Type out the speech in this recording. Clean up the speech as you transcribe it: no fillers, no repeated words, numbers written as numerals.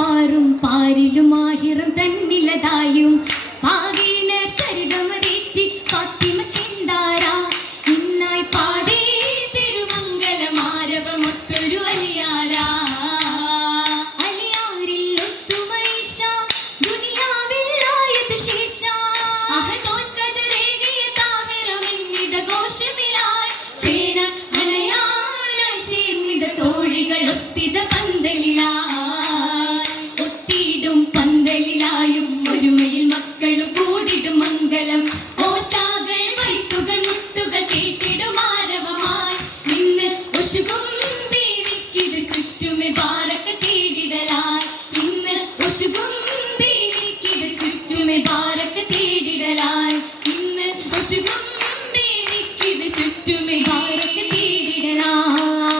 പാറും പാരിലും ആയിരം തന്നിലതായും പാകീന ശരിതമരേറ്റി ഫാത്തിമ ചിന്താര ഇന്നായി പാടേ തിരുമംഗലമാരവമൊത്തൊരു അലിയാര അലിയാരിൽ ഒത്തുമൈഷ ദുനിയാവിൽ ആയതു ശേഷ അഹദോത്കദരേകിയ താഹിറമിന്നിത ഘോഷമിലായി ചേരാൻ അണയാനായി ചേർന്നിത തോഴികൾ ഒത്തിത പന്തലിലായി